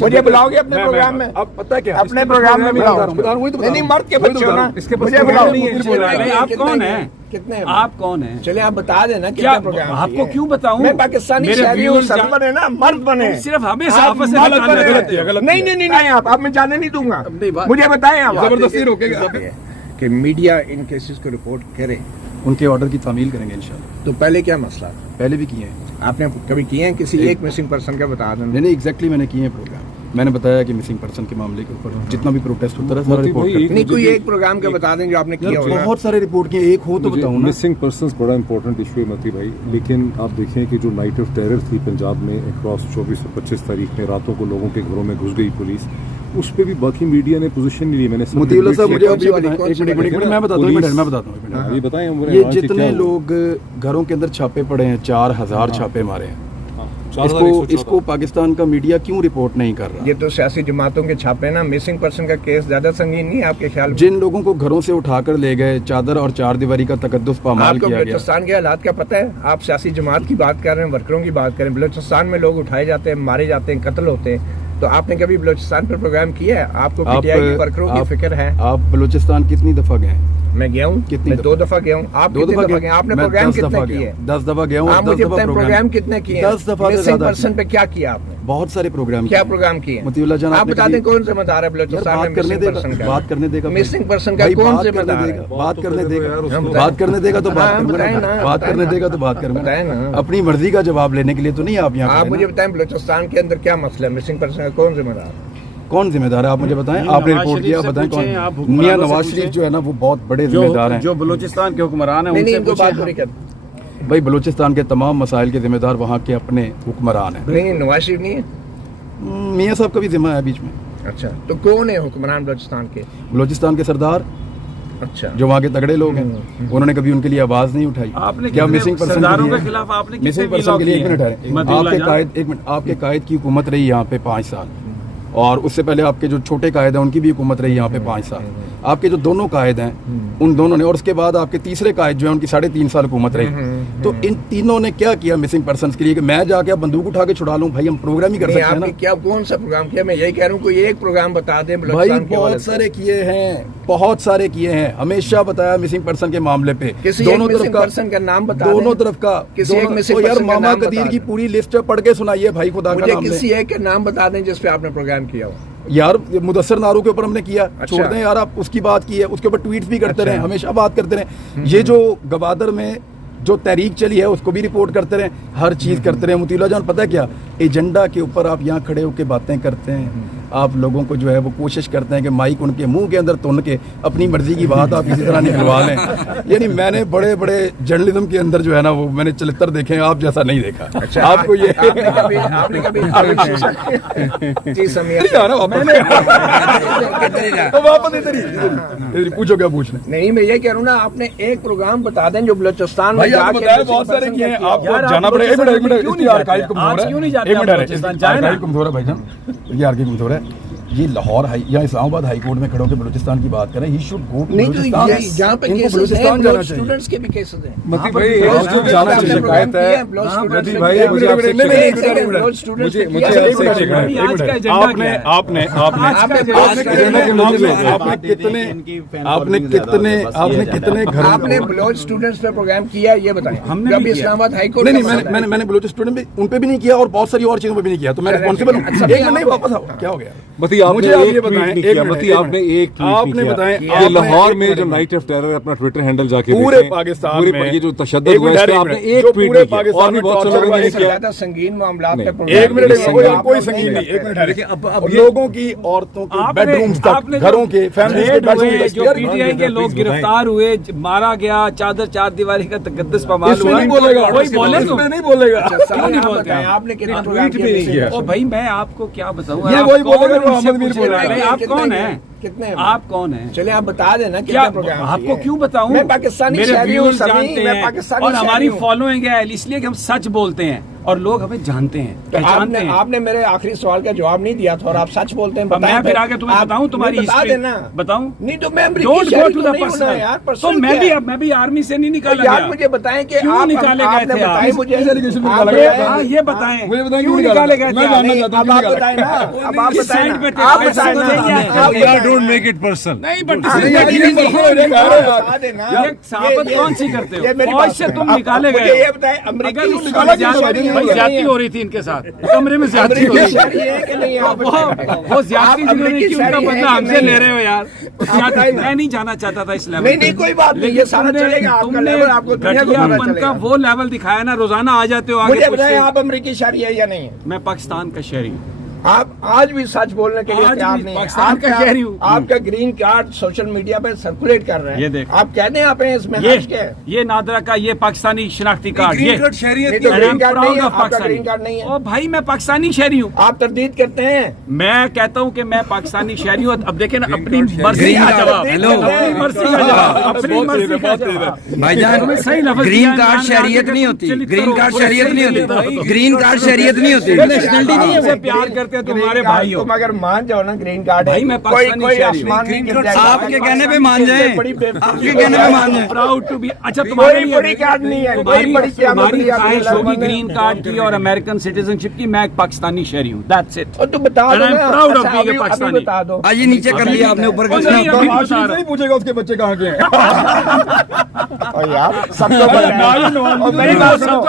مجھے بلاؤ گے اپنے پروگرام میں؟ اب پتہ کیا اپنے پروگرام میں بلاؤ. نہیں مرد کے بچے ہو نا, مجھے بلاؤ. آپ کون ہیں؟ کتنے آپ کون ہیں؟ چلے آپ بتا دینا کتنے پروگرام. آپ کو کیوں بتاؤں؟ میں پاکستانی شہری ہوں, سب بنے نا, مرد بنے. صرف ہمیں صحافت سے نہیں آپ میں جانے نہیں دوں گا. مجھے بتائیں آپ زبردستی روکے گا کہ میڈیا ان کیسز کو رپورٹ کرے, ان کے آرڈر کی تعمیل کریں گے انشاءاللہ. تو پہلے کیا مسئلہ تھا؟ پہلے بھی کیے ہیں. آپ نے کبھی کیے ہیں کسی ایک مسنگ پرسن کا بتا دیں؟ نہیں ایگزیکٹلی میں نے کیے ہیں پروگرام. میں نے بتایا کہ مسنگ پرسن کے معاملے کے اوپر جتنا بھی پروٹیسٹ ہوتا ہے سارا رپورٹ کرتے ہیں. نہیں کوئی ایک پروگرام کا بتا دیں جو آپ نے کیا ہوگا. بہت سارے رپورٹ کیے, ایک ہو تو بتاؤں نا. مسنگ پرسنز بڑا امپورٹنٹ ایشو ہے متی بھائی, لیکن آپ دیکھیں کہ جو نائٹ آف ٹیرر تھی پنجاب میں اکراس 24 اور 25 تاریخ میں راتوں کو لوگوں کے گھروں میں گھس گئی پولیس, اس پہ بھی باقی میڈیا نے پوزیشن نہیں لی. میں نے متی اللہ صاحب مجھے اب یہ بتائیں, میں بتاتا ہوں. یہ بتائیں یہ جتنے لوگ گھروں کے اندر چھاپے پڑے ہیں, 4000 چھاپے مارے ہیں, اس کو پاکستان کا میڈیا کیوں رپورٹ نہیں کر رہا؟ یہ تو سیاسی جماعتوں کے چھاپے نا. مسنگ پرسن کا کیس زیادہ سنگین نہیں ہے آپ کے خیال میں؟ جن لوگوں کو گھروں سے اٹھا کر لے گئے, چادر اور چار دیواری کا تقدس پامال کیا گیا. آپ کو بلوچستان کے حالات کا پتہ ہے؟ آپ سیاسی جماعت کی بات کر رہے ہیں, ورکروں کی بات کر رہے ہیں. بلوچستان میں لوگ اٹھائے جاتے ہیں, مارے جاتے ہیں, قتل ہوتے ہیں. تو آپ نے کبھی بلوچستان پر پروگرام کیا ہے؟ آپ کو پی ٹی آئی کے ورکروں کی فکر ہے؟ آپ بلوچستان کتنی دفعہ گئے؟ میں گیا ہوں, میں 2 دفعہ گیا ہوں. آپ 2 دفعہ گئے؟ آپ نے پروگرام کتنے کیے؟ 10 دفعہ گیا ہوں. آپ مجھے بتائیں پروگرام کتنے کیے؟ 10 دفعہ. مسنگ پرسن پہ کیا کیا آپ نے؟ بہت سارے پروگرام. کیا پروگرام کیے؟ متی اللہ جان آپ بتا دیں کون ذمہ دار ہے بلوچستان میں مسنگ پرسن کا؟ بات کرنے دے گا. مسنگ پرسن کا کون ذمہ دار ہے؟ بات کرنے دے گا, بات کرنے دے گا تو بات کرنا, بات کرنے دے گا تو بات کرنا. اپنی مرضی کا جواب لینے کے لیے تو نہیں آپ یہاں. آپ مجھے بتائیں بلوچستان کے اندر کیا مسئلہ ہے؟ مسنگ پرسن کا کون ذمہ دار ہے؟ کون ذمہ دار ہے آپ مجھے بتائیں. آپ نے رپورٹ کیا, بتائیں کون. میاں نواز شریف جو ہے نا وہ بہت بڑے ذمہ دار ہیں. جو بلوچستان کے حکمران ہیں ان سے پوچھیں. بھائی بلوچستان کے تمام مسائل کے ذمہ دار وہاں کے اپنے حکمران ہیں. نہیں نواز شریف نہیں ہے, میاں صاحب کا بھی ذمہ ہے بیچ میں. اچھا تو کون ہے حکمران بلوچستان کے؟ بلوچستان کے سردار, اچھا, جو وہاں کے تگڑے لوگ ہیں, انہوں نے کبھی ان کے لیے آواز نہیں اٹھائی. آپ نے کیا مسنگ پرسن کے خلاف آپ نے مسنگ پرسن کے لیے 1 منٹ ہے. آپ کے قائد کی حکومت رہی یہاں پہ 5 سال, اور اس سے پہلے آپ کے جو چھوٹے قائد ہیں ان کی بھی حکومت رہی یہاں پہ 5 سال. آپ کے جو دونوں قائد ہیں ان دونوں نے, اور اس کے بعد آپ کے تیسرے قائد جو ہیں ان کی 3.5 سال حکومت رہی. تو ان تینوں نے کیا کیا مسنگ پرسنز کے لیے کہ میں جا کے بندوق اٹھا کے چھڑا لوں؟ بھائی ہم پروگرام ہی کر سکتے ہیں نا. کیا کون سا پروگرام کیا؟ میں یہی کہہ رہا ہوں کوئی ایک پروگرام بتا دیں. بھائی بہت سارے کیے ہیں, بہت سارے کیے ہیں, ہمیشہ بتایا مسنگ پرسن کے معاملے پہ. دونوں طرف کا نام بتا, دونوں طرف کا. یار ماما قدیر کی پوری لسٹ پڑھ کے سنائیے بھائی خدا کا نام. کسی ایک کا نام بتا دیں جس پہ آپ نے پروگرام کیا ہو. یار مدثر نارو کے اوپر ہم نے کیا, چھوڑ دیں یار, آپ اس کی بات کی ہے, اس کے اوپر ٹویٹ بھی کرتے رہے, ہمیشہ بات کرتے رہے. یہ جو گوادر میں جو تحریک چلی ہے اس کو بھی رپورٹ کرتے رہے, ہر چیز کرتے رہے. مطیع اللہ جان پتہ کیا, ایجنڈا کے اوپر آپ یہاں کھڑے ہو کے باتیں کرتے ہیں, آپ لوگوں کو جو ہے وہ کوشش کرتے ہیں کہ مائک ان کے منہ کے اندر تن کے اپنی مرضی کی بات آپ اسی طرح نکلوا لیں. یعنی میں نے بڑے بڑے جرنلزم کے اندر جو ہے نا وہ میں نے چلتر دیکھے, آپ جیسا نہیں دیکھا. آپ کو یہ پوچھو کیا پوچھنا. نہیں میں یہ کہہ رہا ہوں نا, آپ نے ایک پروگرام بتا دیں جو بلوچستان میں بہت سارے کیے ہیں. آپ کو جانا پڑے گا. کمزور ہے بھائی جان, یہ آرکی کمزور ہے. یہ لاہور یا اسلام آباد ہائی کورٹ میں کھڑے ہو کے بلوچستان کی بات کریں. He should go to Balochistan. جہاں پہ بلوچستان جانا چاہیے. اسٹوڈنٹس کے بھی کیسز ہیں. متی بھائی جانا چاہیے. شکایت ہے متی بھائی, مجھے آپ کتنے گھر آپ نے بلوچ اسٹوڈنٹس پہ پروگرام کیا یہ بتائیں. ہم نے اسلام آباد ہائی کورٹ نہیں, میں نے بلوچ اسٹوڈنٹ بھی ان پہ بھی نہیں کیا اور بہت ساری اور چیزوں پہ بھی نہیں کیا, تو میں ریسپانسبل ہوں. ایک منٹ واپس آؤ, کیا ہو گیا متی, آپ نے ایک ٹویٹ نہیں کیا کہ لاہور میں جو نائٹ آف ٹیرر اپنا ٹویٹر ہینڈل جا کے پورے پاکستان میں یہ جو تشدد ہوا ہے آپ نے ایک ٹویٹ نہیں کیا, اور بھی بہت سے لوگوں نے کیا. زیادہ سنگین معاملات پہ ایک منٹ, کوئی سنگین نہیں. ایک منٹ ہے, اب لوگوں کی عورتوں کے بیڈ رومز تک, گھروں کے فیملیز کے بیڈ رومز جو پی ٹی آئی کے لوگ گرفتار ہوئے, مارا گیا, چادر چار دیواری کا تقدس پامال ہوا. نہیں بولے گا, کوئی بولے تو نہیں بولے گا. کیوں نہیں بولتے آپ نے ٹویٹ بھی نہیں کیا. بھائی میں آپ کو کیا بتاؤں, یہ وہی بولے گا جو احمد میر بول رہا ہے. آپ کون ہیں؟ कितने हैं? आप कौन हैं? चलिए आप बता देना क्या कितने प्रोग्राम आपको किए हैं? क्यों बताऊं? मैं पाकिस्तानी मेरे शहरी हूँ व्यूअर्स सभी, जानते मैं हैं पाकिस्तानी और शहरी हमारी हूँ। फॉलोइंग है इसलिए कि हम सच बोलते हैं और लोग हमें जानते हैं, तो पहचानते आपने हैं। आपने मेरे आखिरी सवाल का जवाब नहीं दिया था और आप सच बोलते हैं। अब मैं बताएं फिर आगे तुम्हें आप- बताऊं तुम्हारी नहीं, बता हिस्ट्री देना। बताऊं? नहीं तो मैं अमरीकी डोंट गो शहरी टू तो द नहीं हूं ना यार, पर्सनल। तो पर्सनल मैं भी आर्मी से नहीं निकाला यार गया। मुझे बताएं कि क्यों आप निकाले गए आपने थे आप? बताएं मुझे किस allegation में आप निकाला गया? बताएं। हाँ ये बताएं मुझे बताएं क्यों क्यों निकाले गए मैं थे आप? जानना नहीं, चाहता हूं अब आप क्यों बताएं ना, अब आप किस बताएं साइड ना, पे थे? आप ऐसा बताएं तो ना, नहीं है। आप यार बताएं डोंट ना। Make it personal. नहीं बट हाँ, दिस नहीं, इज नहीं, द नहीं, बता देना। ये साबित ये- कौन सी करते ये हो? मेरी फौज बात से सुनो। तुम आप- निकाले मुझे गए ये हो। बताएं अमरीकी अगर निकाला ज्यादती शहरी है भाई या ज्यादती नहीं हो रही थी इनके साथ कमरे में ज्यादती हो अमरीकी रही थी। शहरी है कि नहीं आप बताएं। वो ज्यादती आप जिन्होंने अमरीकी की उनका शहरी हैं बदला कि हमसे नहीं? ले रहे हो यार। बताएं ना। मैं नहीं जाना चाहता था इस लेवल नहीं, नहीं, कोई बात नहीं, ये सारा चलेगा, आपका लेवल आपको दुनिया को पता घटियापन चलेगा। का वो लेवल दिखाया ना, रोजाना आ जाते हो आगे मुझे पूछते बताएं हो। आप अमरीकी शहरी है या नहीं है? मैं पाकिस्तान का शहरी हूँ। आप आज भी सच बोलने के लिए आज तैयार भी नहीं है। पाकिस्तान का शहरी हूँ। आपका ग्रीन कार्ड सोशल मीडिया पे सर्कुलेट कर रहे हैं। ये देख। आप कहते हैं आप हैं इसमें हर्ष के हैं? ये नादरा का ये पाकिस्तानी शनाख्ती कार्ड ये नहीं तो And green I'm card proud नहीं है, of आपका Pakistani। ग्रीन कार्ड नहीं है। ओ भाई मैं पाकिस्तानी शहरी हूँ। आप तरदीद करते हैं। मैं कहता हूँ कि मैं पाकिस्तानी शहरी हूँ। अब देखे ना अपनी मर्जी ग्रीन का कार्ड जवाब, हेलो। अपनी मर्जी का जवाब, अपनी मर्जी का जवाब। भाईजान तुम्हें सही लफ्ज ग्रीन दिया, कार्ड मैंने शरीयत आगे नहीं होती, चलित ग्रीन करो, कार्ड पूरे शरीयत नहीं चलित करो। होती, ग्रीन कार्ड शरीयत नहीं होती, नेशनलिटी नहीं है से वो। प्यार करते हैं ग्रीन तुम्हारे कार्ड भाई हो। तुम अगर मान जाओ ना ग्रीन कार्ड है, भाई, मैं कोई पाकिस्तानी कोई शहरी हूँ। आसमान नहीं गिर जाएगा। आपके कहने पे मान जाए, आपके कहने पे मान जाए। Proud to be. अच्छा तुम्हारे कोई बड़ी कार्ड नहीं है, कोई तुम्हारी बड़ी क़यामत तुम्हारी नहीं है, ख्वाहिश आपके होगी लड़के ग्रीन कार्ड की और अमेरिकन सिटीजनशिप की। मैं एक पाकिस्तानी शहरी हूँ, दैट्स इट। और तू बता And दो I'm ना, proud of अच्छा, being a अभी Pakistani। बता दो। आज ये नीचे कर लिया आपने, ऊपर ओ, कर नहीं, लिया। अभी तो बता आशीष रहा नहीं पूछेगा उसके बच्चे कहाँ के हैं। और यार सबको पता है। और मेरी बात सुनो,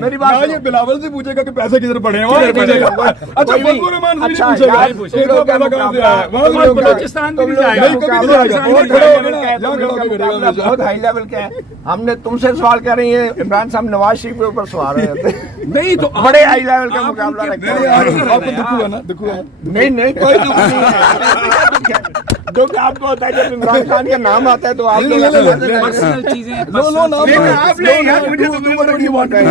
मेरी बात ना ये सुनो। बिलावल से पूछेगा कि पैसे किधर पड़े हैं, वहाँ नहीं, से पूछेगा। नहीं, अच्छा कोई नहीं। फजल रहमान से अच्छा, नहीं पूछेगा यार, कि तुम लोग का पैसा कहाँ से मुकाबला- आया है, वहाँ तुम से लोग का- बलूचिस्तान भी तुम नहीं लोग का जाएगा। मुकाबला कभी नहीं जाएगा। बहुत खड़े हाई होके लेवल का है, यहाँ तुम लोग खड़े का होके मुकाबला बैठेगा। बहुत हाई लेवल का है। हमने तुमसे सवाल कर रही है, इमरान साहब नवाज शरीफ के ऊपर सवाल रहे थे। नहीं तो बड़े हाई लेवल का आप मुकाबला उनके रखते नहीं, हैं। यार, आपको दुख हुआ ना, दुख हुआ। नहीं नहीं कोई दुख नहीं है। दुख आपको होता है जब इमरान खान का नाम आता है तो आप लोग पर्सनल चीजें लो नाम देखो, आप नहीं यार, मुझे तो तू बड़ी बात है।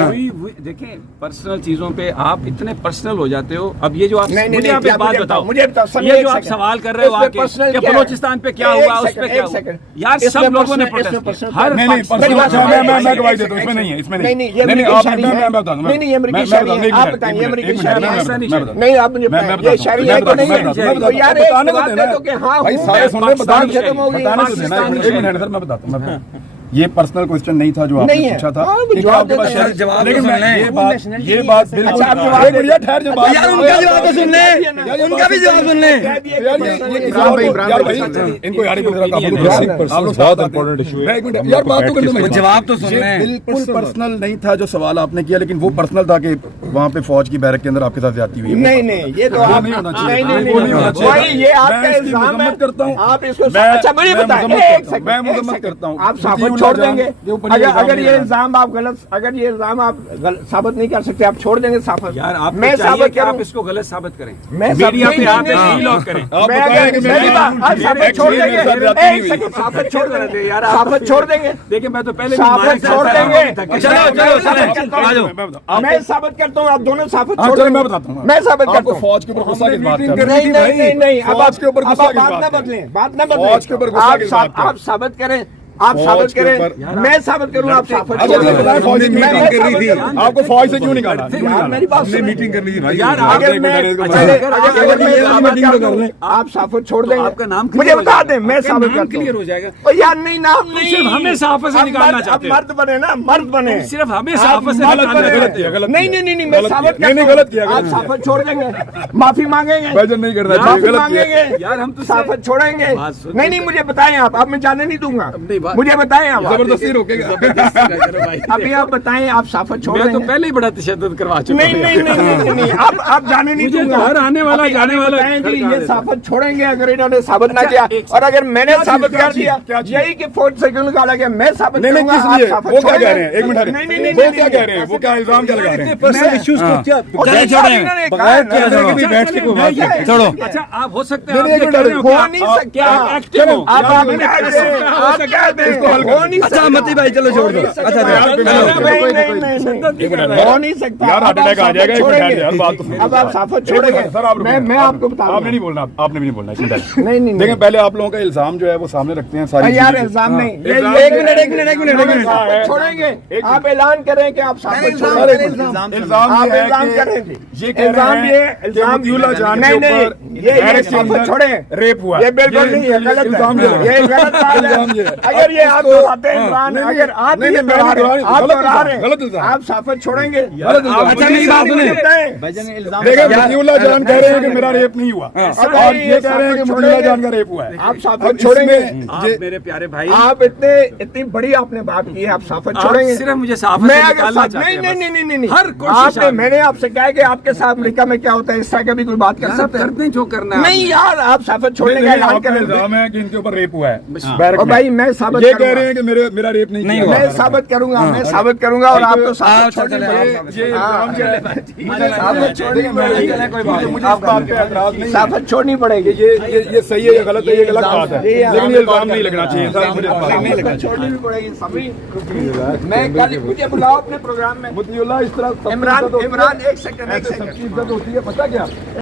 देखें पर्सनल चीजों पे आप इतने पर्सनल हो जाते हो। अब ये जो आप नहीं, मुझे नहीं, आप एक बात बताओ, मुझे बताओ, समझे ये एक जो आप सेकंड। सवाल कर रहे हो इसमें आके पर्सनल कि क्या है? बलोचिस्तान पे क्या एक हुआ, उस पे सेकंड, क्या एक हुआ, सेकंड। यार इसमें सब लोगों ने पर्सनल- प्रोटेस्ट इसमें किया। पर्सनल- हर नहीं नहीं मेरी बात सुनो, मैं एक गवाही सेकंड, देता हूँ, इसमें नहीं है, इसमें नहीं नहीं ये नहीं अमरीकी आप शहरी मैं है। बताता हूँ, नहीं नहीं ये अमरीकी शहरी है। आप बताएं ये अमरीकी शहरी है। नहीं आप मुझे ये शहरी है तो नहीं है। तो यार एक बात है तो कि हाँ भाई हूँ सारे मैं, सुनने बताने पाकिस्तान खत्म हो गई। बताने तो देना एक मिनट सर मैं बताता हूँ ये पर्सनल क्वेश्चन नहीं था जो आपने नहीं है। पूछा था हाँ, वो ठीक है, जवाब आपके पास देते हैं। शायद जवाब लेकिन तो मैं सुन लें। ये बात बिल्कुल अच्छा, आप जवाब एक मिनट ठहर जा बात यार उनका जवाब तो सुन ले, उनका भी जवाब सुन ले। यार यार भाई इनको यार इनको जरा आप लोग बहुत इंपॉर्टेंट इशू है। एक मिनट यार बात तो कर वो दो जवाब तो सुन ये लें। बिल्कुल पर्सनल नहीं था जो सवाल आपने किया लेकिन वो पर्सनल था कि वहाँ पे फौज की बैरक के अंदर आपके साथ ज्यादती हुई है। नहीं नहीं ये तो वो आप नहीं होना चाहिए। नहीं नहीं वो नहीं होना नहीं चाहिए। वही ये आपका मैं इसकी इल्जाम है। मजम्मत करता हूँ। आप इसको मैं- अच्छा मुझे मैं बताएं मजम्मत एक करता हूँ। सेकंड, मैं एक मजम्मत सेकंड। करता हूँ। आप साबित मुफ्ती छोड़ उल्लाह देंगे जान के ऊपर ये अगर इल्जाम ये नहीं इल्जाम आप गलत अगर ये इल्जाम आप साबित नहीं कर सकते आप छोड़ देंगे साबित यार आप मैं साबित कि आप करूं इसको गलत साबित करें, मैं मीडिया पे आप नहीं, व्लॉग करें। आप मैं बताएं अगर कि मेरी मैं- बात आप साबित छोड़ देंगे एक सेकंड साबित छोड़ देंगे यार साबित छोड़ देंगे देखिए मैं तो पहले साबित छोड़ देंगे चलो चलो आ जाओ। मैं साबित करता हूँ आप दोनों साबित हाँ छोड़ चलो देंगे मैं बताता हूँ मैं साबित करता आपको हूँ फौज के ऊपर गुस्सा की बात कर नहीं नहीं नहीं नहीं अब फौज के ऊपर अब गुस्सा आप की बात बात ना करें। बदलें बात ना फौज के ऊपर बदलें गुस्सा की बात करें। आप साबित करें आप फौज साबित के करें ऊपर- मैं साबित करूँ आप साबित अच्छा करें। बताएं फौज से क्यों मैं निकाल साबित रही थी करूं। आपको फौज से क्यों निकाला यार मेरी बात सुनिए। मीटिंग कर लीजिए भाई। यार, अगर मैं अगर मैं साबित कर दूं, आप साबित छोड़ देंगे आपका नाम मुझे बता दें मैं साबित नाम करता क्लियर हूं हो जाएगा। ओ यार नहीं नाम तुम नहीं सिर्फ हमें सहाफत से अब निकालना मर्द- चाहते अब हो। मर्द बने ना मर्द बने तुम सिर्फ हमें आप सहाफत से मर्द निकालना बने। चाहते हो। नहीं नहीं नहीं मैं साबित नहीं नहीं करता गलत हूं। किया आप साबित छोड़ देंगे माफी मांगेंगे वजन नहीं करना चाहिए माफी गलत किया मांगेंगे यार, हम तो साबित छोड़ेंगे बात सुन- नहीं नहीं मुझे बताएं आप अब मैं जाने नहीं दूंगा नहीं, बात- मुझे बताएं आप जबरदस्ती रोकेगा अभी आप बताएं आप साबित छोड़ मैं तो देंगे पहले ही बड़ा तशद्दुद करवा चुका नहीं हूं। नहीं नहीं नहीं नहीं आप जाने नहीं मुझे दूंगा तो हर आने वाला अभी- जाने अभी वाला बताएं जी खड़का ये दे। साबित छोड़ेंगे अगर इन्होंने साबित ना अच्छा, किया एक और अगर मैंने क्या साबित चीज़, कर दिया क्या चीज़? यही कि फौज से क्यों निकाला गया मैं साबित नहीं नहीं करूंगा, किस आप लिए साबित वो क्या छोड़ेंगे। कह रहे हैं एक मिनट नहीं नहीं नहीं वो नहीं, क्या नहीं, कह रहे हैं वो क्या इल्जाम क्या लगा रहे हैं पर्सनल इश्यूज को क्या नहीं, छोड़े हैं। इन्होंने कहा है ना। कह भी बैठ के कोई बात क्या है? छोड़ो। अच्छा आप हो सकते हैं नहीं, आप ये नहीं, कह रहे हो हो कि नहीं आप- सकता। क्या आप एक्टिव हो आप यार, कह मैंने रहे कैसे हैं, क्या हो आप सकता कह है? सकते हैं, हो नहीं अच्छा मती भाई चलो छोड़ दो अच्छा हो नहीं सकता यार हार्ट अटैक आ जाएगा, एक मिनट यार बात तो अब आप साफत छोड़ेंगे सर, आप मैं आपको बता आपने नहीं बोलना, आपने भी नहीं बोलना, चिंता नहीं। नहीं नहीं देखें पहले आप लोगों का इल्जाम जो है वो सामने रखते हैं सारी यार चीजें। इल्जाम नहीं इल्जाम एक नहीं। मिनट एक मिनट एक मिनट एक मिनट साफत छोड़ेंगे आप ऐलान करें कि आप साफत छोड़ेंगे इल्जाम आप ये है ऐलान कि करेंगे ये कह इल्जाम रहे ये हैं कि इल्जाम मतीउल्लाह जान नहीं के नहीं ऊपर ये बैरक के साफत अंदर छोड़े रेप हुआ। ये बिल्कुल नहीं है गलत इल्जाम है ये है। ये गलत बात इल्जाम ये है है। अगर ये आप दोहराते हैं हाँ, इमरान नहीं, अगर आप नहीं, ये नहीं, दोहरा रहे गलत हैं आप इल्जाम, दोहरा रहे गलत हैं इल्जाम। आप साफत छोड़ेंगे अच्छा मेरी बात सुने देखिए मतीउल्लाह जान कह रहे हैं कि मेरा रेप नहीं हुआ और ये कह रहे हैं कि मतीउल्लाह जान का रेप हुआ है। आप साफत छोड़ेंगे मेरे प्यारे भाई आप इतनी बड़ी आपने बात की है आप साफत आप छोड़ेंगे सिर्फ मुझे साफत मैं से अगर निकालना साफ चाहते नहीं हैं नहीं बस। नहीं नहीं हर कोशिश आपने आप- मैंने आपसे कहा कि आपके साथ अमेरिका में क्या होता है इस तरह का भी कोई बात कर सब सकते हैं करते हैं जो करना है नहीं यार आप साफत छोड़ने का नहीं, ऐलान आपका करें इल्जाम है कि इनके ऊपर रेप हुआ है हाँ। बैरक और में। भाई मैं साबित ये करूंगा। कह रहे हैं कि मेरा रेप नहीं किया। मैं साबित करूंगा मैं साबित करूंगा और आपको साबित अच्छा, छोड़नी चले, पड़ेगी। ये हाँ, इल्जाम चले। मुझे साबित छोड़नी पड़ेगी कोई बात नहीं, मुझे इस बात पे एतराज नहीं है। साबित छोड़नी पड़ेगी ये सही है या गलत है, ये गलत बात है, ये लेकिन ये इल्जाम नहीं लगना चाहिए सर, मुझे इस बात पे। साबित छोड़नी भी पड़ेगी सभी मैं कल मुझे बुलाओ अपने प्रोग्राम में मतीउल्लाह इस तरह इमरान एक सेकंड सबकी इज्जत होती है, पता क्या